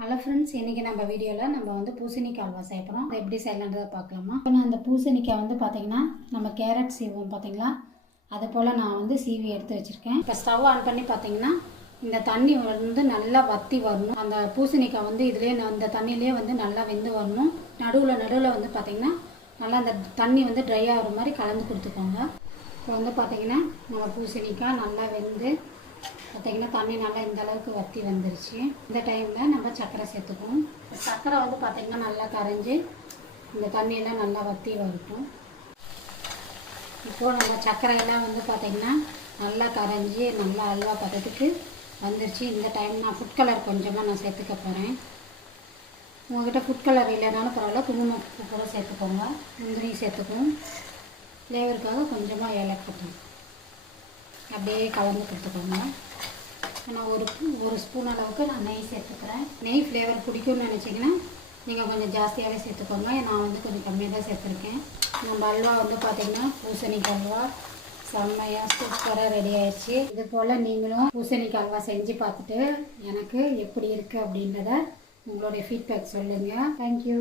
Hello friends, இன்றைக்கி நம்ம வீடியோவில் நம்ம வந்து பூசணிக்காய் அல்வா செய்ய போகிறோம். அதை எப்படி செய்யலான்றதை பார்க்கலாமா? இப்போ நான் அந்த பூசணிக்காய் வந்து பார்த்திங்கன்னா நம்ம கேரட் சீவோம் பார்த்திங்களா, அது போல் நான் வந்து சீவி எடுத்து வச்சுருக்கேன். இப்போ ஸ்டவ் ஆன் பண்ணி பார்த்திங்கன்னா இந்த தண்ணி வந்து நல்லா வற்றி வரணும். அந்த பூசணிக்காய் வந்து இதுலேயே அந்த தண்ணியிலே வந்து நல்லா வெந்து வரணும். நடுவில் வந்து பார்த்திங்கன்னா நல்லா அந்த தண்ணி வந்து ட்ரை ஆகிற மாதிரி கலந்து கொடுத்துக்கோங்க. இப்போ வந்து பார்த்திங்கன்னா நம்ம பூசணிக்காய் நல்லா வெந்து பார்த்திங்கன்னா தண்ணி நல்லா இந்த அளவுக்கு வற்றி வந்துருச்சு. இந்த டைமில் நம்ம சர்க்கரை சேர்த்துக்குவோம். சர்க்கரை வந்து பார்த்திங்கன்னா நல்லா கரைஞ்சி இந்த தண்ணியெல்லாம் நல்லா வற்றி வரட்டும். இப்போது நம்ம சர்க்கரையெல்லாம் வந்து பார்த்திங்கன்னா நல்லா கரைஞ்சி நல்லா அல்வா பதத்துக்கு வந்துருச்சு. இந்த டைம் நான் ஃபுட் கலர் கொஞ்சமாக நான் சேர்த்துக்க போகிறேன். உங்கள்கிட்ட ஃபுட் கலர் இல்லைனாலும் பரவாயில்ல, குங்குமப்பூ கூட சேர்த்துக்கோங்க. முந்திரி சேர்த்துக்குவோம். ஃப்ளேவருக்காக கொஞ்சமாக ஏலக்காய் அப்படியே கலந்து கொடுத்துக்கோங்க. நான் ஒரு ஸ்பூன் அளவுக்கு நான் நெய் சேர்த்துக்கிறேன். நெய் ஃப்ளேவர் பிடிக்கும்னு நினச்சிங்கன்னா நீங்கள் கொஞ்சம் ஜாஸ்தியாகவே சேர்த்துக்கோங்க. நான் வந்து கொஞ்சம் கம்மியாக தான் சேர்த்துருக்கேன். நம்ம அல்வா வந்து பார்த்திங்கன்னா பூசணிக்காய் அல்வா செம்மையாக சூப்பராக ரெடி ஆயிடுச்சு. இது போல் நீங்களும் பூசணிக்காய் அல்வா செஞ்சு பார்த்துட்டு எனக்கு எப்படி இருக்குது அப்படின்றத உங்களுடைய ஃபீட்பேக் சொல்லுங்கள். தேங்க்யூ.